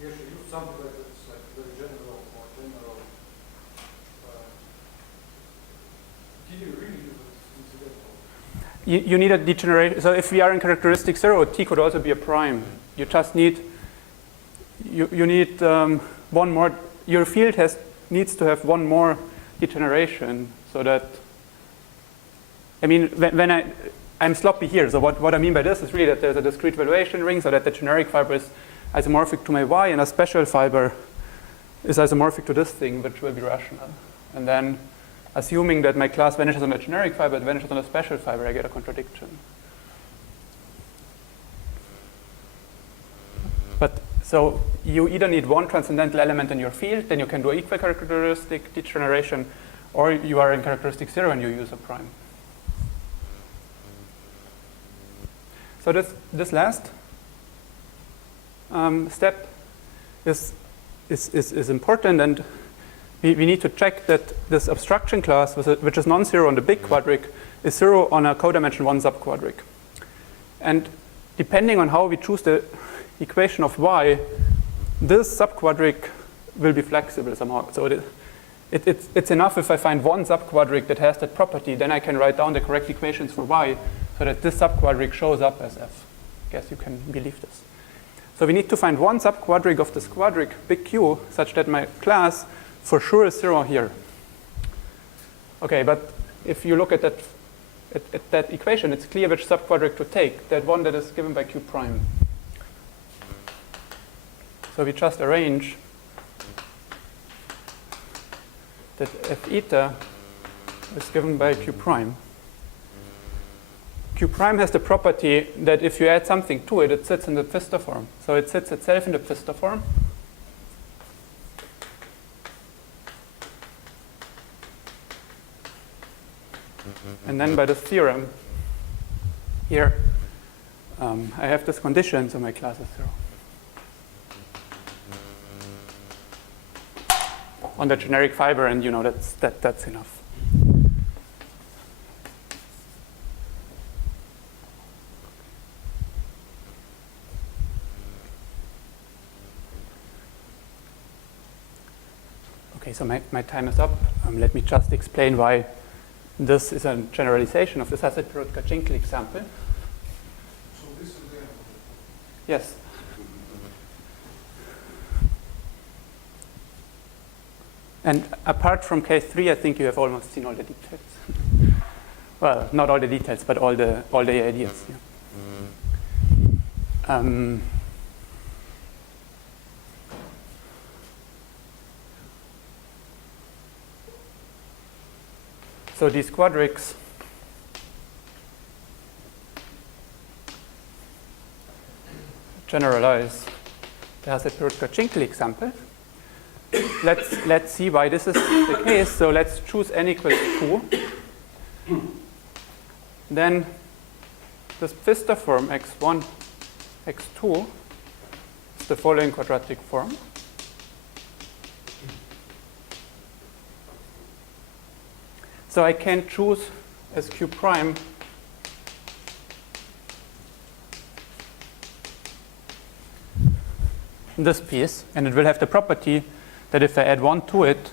you actually use something like this, like very general or general. Did you really use it incidental? You need a degeneration. So if we are in characteristic 0, T could also be a prime. You just need you need one more. Your field needs to have one more degeneration, so that, I mean, when I'm sloppy here, so what I mean by this is really that there's a discrete valuation ring, so that the generic fiber is isomorphic to my y, and a special fiber is isomorphic to this thing, which will be rational. And then, assuming that my class vanishes on the generic fiber, it vanishes on the special fiber, I get a contradiction. But so you either need one transcendental element in your field, then you can do equal characteristic degeneration, or you are in characteristic 0 and you use a prime. So this last step is important, and we need to check that this abstraction class, which is non-zero on the big quadric, is 0 on a codimension 1 subquadric. And depending on how we choose the equation of y, this subquadric will be flexible somehow. So it's enough if I find one subquadric that has that property, then I can write down the correct equations for y so that this subquadric shows up as f. I guess you can believe this. So we need to find one subquadric of this quadric, big Q, such that my class for sure is 0 here. Okay, but if you look at that equation, it's clear which subquadric to take, that one that is given by Q prime. So we just arrange that f eta is given by Q prime. Q prime has the property that if you add something to it, it sits in the Pfister form. So it sits itself in the Pfister form. And then by this theorem here, I have this condition, so my class is 0. On the generic fiber, and you know that's enough. Okay, so my time is up. Let me just explain why this is a generalization of the Sasset-Peroutka-Jinkel example. So this is the end. Yes. And apart from case 3, I think you have almost seen all the details. Well, not all the details, but all the ideas. Yeah. So these quadrics generalize the Sasset-Peroutka-Jinkel example. Let's see why this is the case. So let's choose n equals 2. Then this Pfister form x1, x2 is the following quadratic form. So I can choose as Q prime this piece, and it will have the property that if I add 1 to it,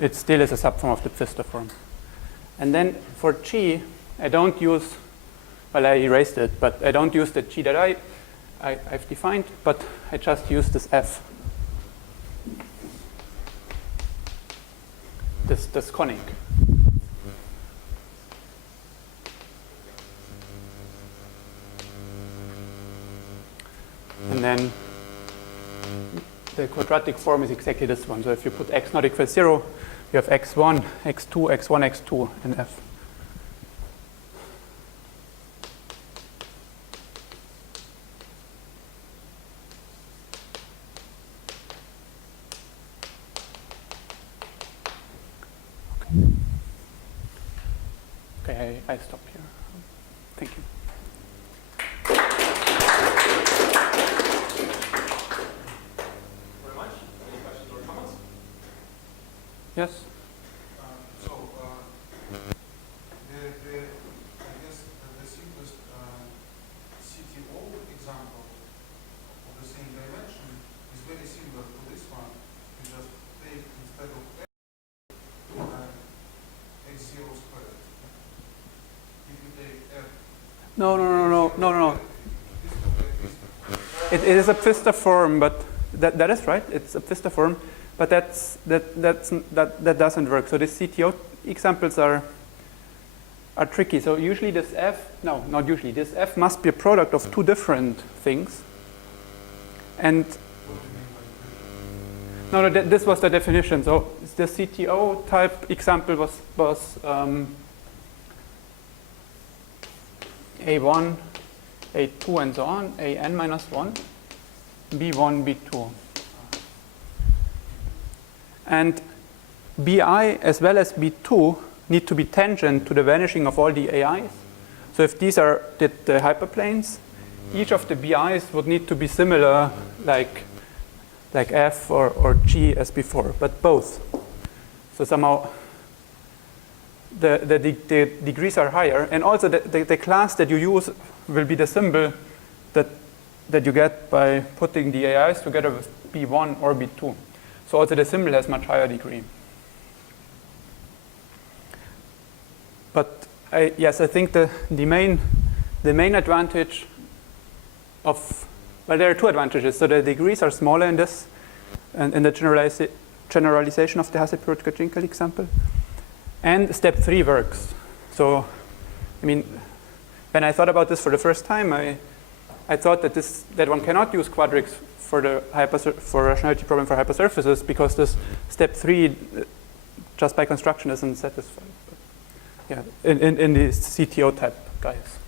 it still is a subform of the Pfister form. And then for G, I don't use, well, I erased it, but I don't use the G that I've defined, but I just use this F. This conic. And then the quadratic form is exactly this one. So if you put x not equals 0, you have x1, x2, x1, x2, and f. Okay, I stop here. Thank you. Very much. Any questions or comments? Yes? I guess the simplest CTO example of the same dimension is very similar to this one. You just take instead of x0 squared. If you take f. No. It is a Pfister form, but that is right. It's a Pfister form, but that doesn't work. So the CTO examples are tricky. So usually this f, no, not usually. This f must be a product of two different things. And no, this was the definition. So the CTO type example was A1, A2, and so on, AN minus 1, B1, B2. And BI as well as B2 need to be tangent to the vanishing of all the AIs. So if these are the hyperplanes, each of the BIs would need to be similar like F or G as before, but both. So somehow the degrees are higher, and also the class that you use will be the symbol that you get by putting the AIs together with B1 or B2. So also the symbol has much higher degree. But I think the main advantage of, well, there are two advantages. So the degrees are smaller in this, and in the generalization of the Hasse-Purtger-Jinkel example. And step 3 works. So, I mean, when I thought about this for the first time, I thought that one cannot use quadrics for rationality problem for hypersurfaces because this step 3 just by construction isn't satisfied. Yeah, in the CTO type guys.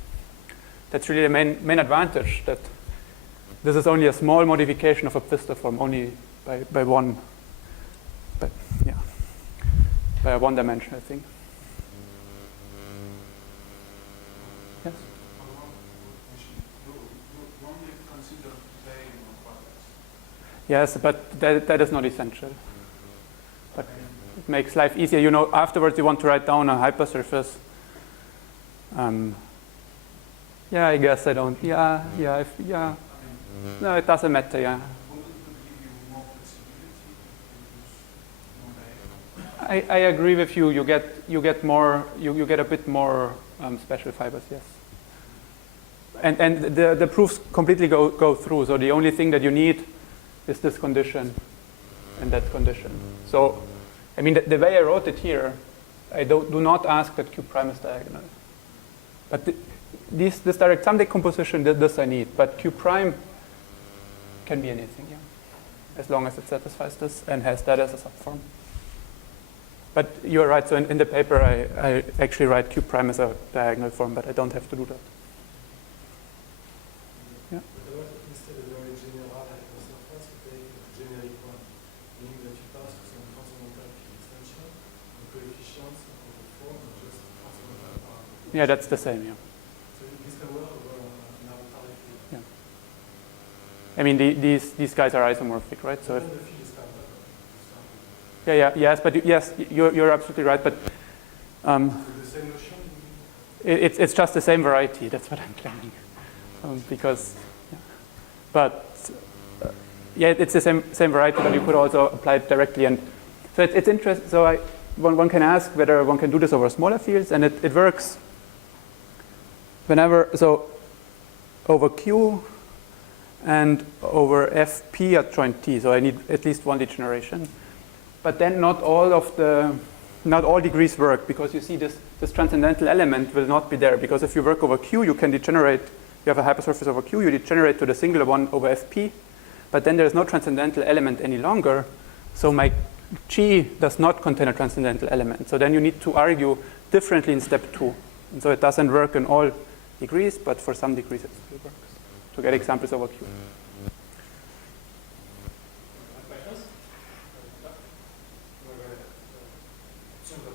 That's really the main advantage, that this is only a small modification of a Pfister form, only by one, but yeah, by a one-dimensional thing. Yes? You only consider playing on quadrics. Yes, but that is not essential. But it makes life easier. You know, afterwards you want to write down a hypersurface. Yeah, I guess I don't. Yeah. No, it doesn't matter. Yeah. Wouldn't it give you more flexibility if you use one layer? I agree with you. You get more. You get a bit more special fibers. Yes. And the proofs completely go through. So the only thing that you need is this condition and that condition. So, I mean, the way I wrote it here, I do not ask that Q prime is diagonal. But this direct sum decomposition, this I need. But Q prime can be anything, yeah, as long as it satisfies this and has that as a subform. But you're right. So in the paper, I actually write Q prime as a diagonal form, but I don't have to do that. Yeah. But what instead of very general hypersurface, you take a generic one, meaning that you pass to some transcendental extension, the coefficients of the form are just transcendental parameters. Yeah, that's the same. Yeah. So this can work over an arbitrary field. Yeah. I mean, these guys are isomorphic, right? So if, Then the field is standard. yes, but yes, you're absolutely right. But So the same notion? it's just the same variety. That's what I'm claiming. Because, yeah. But yeah, it's the same variety, but you could also apply it directly. And so it's interesting. So one can ask whether one can do this over smaller fields, and it works whenever. So over Q and over FP at joint T. So I need at least one degeneration. But then not all degrees work, because you see this transcendental element will not be there, because if you work over Q, you can degenerate. You have a hypersurface over Q, you degenerate to the singular one over FP, but then there is no transcendental element any longer. So my G does not contain a transcendental element. So then you need to argue differently in step 2. And so it doesn't work in all degrees, but for some degrees it still works to get examples over Q. Questions? Similar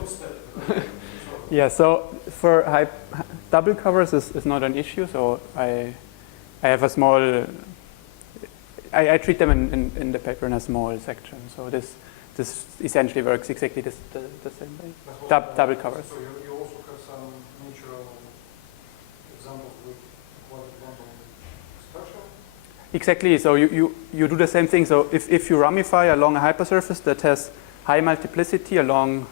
don't step. Sorry. Yeah, so for double covers is not an issue, so I have a small, I treat them in the paper in a small section, so this essentially works exactly the same way. Double covers. So you also have some natural examples with quadratic bundle structure? Exactly, so you do the same thing. So if you ramify along a hypersurface that has high multiplicity along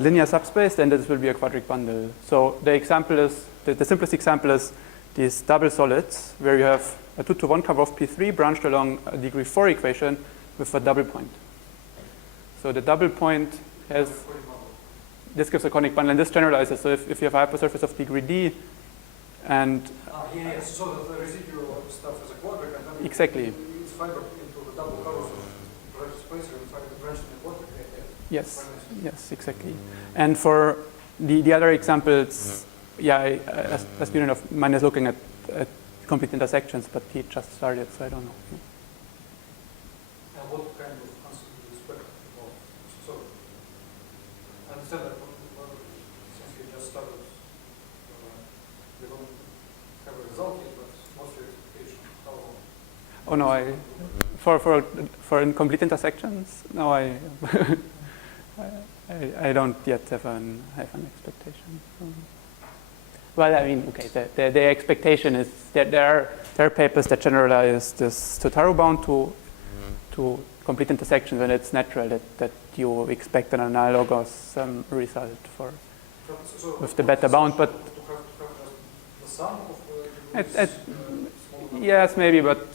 linear subspace, then this will be a quadric bundle. So the example is, the simplest example is these double solids where you have a 2-to-1 cover of P3 branched along a degree 4 equation with a double point. So the double point has, this gives a conic bundle, and this generalizes. So if you have a hypersurface of degree D and Yes, so the residual stuff is a quadric, and then exactly. it's fibered into the double covers of project space, and it's branched in the quadric. Yes, yes, exactly. And for the other examples, yeah, a student of mine is looking at complete intersections, but he just started, so I don't know. And what kind of answer do you expect? So, I understand that since you just started, you don't have a result yet, but what's your expectation? How long? Oh no, for incomplete intersections, no, I don't yet have an expectation. Well, I mean, okay, the expectation is that there are papers that generalize this Totaro bound to complete intersections, and it's natural that you expect an analogous result for with the beta bound, but To have the sum of yes, maybe, but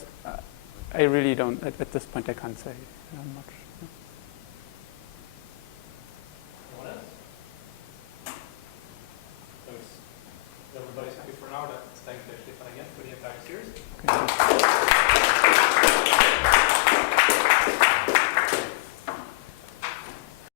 I really don't. At this point, I can't say much.